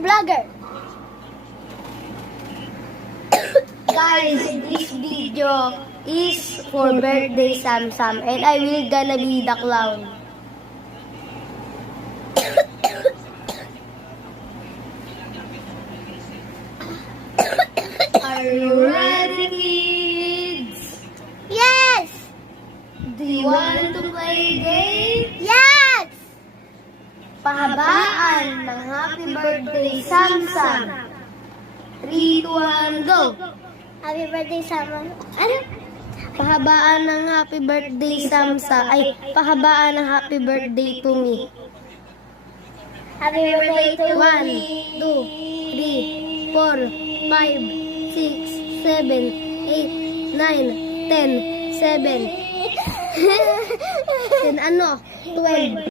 Sam Vlogger. Guys, this video is for birthday Sam Sam and I will gonna be the clown. Are you ready, kids? Yes! Do you want to play game? Yes! Pahabaan ng happy birthday Sam Sam. 3, 2, 1, go! Happy birthday, Sam. Ano? Pahabaan ng happy birthday Sam Sam. Ay, pahabaan ng happy birthday to me. Happy birthday to 1, me. 2, 3, 4, 5, 6, 7, 8, 9, 10, 7, 10 ano? 12.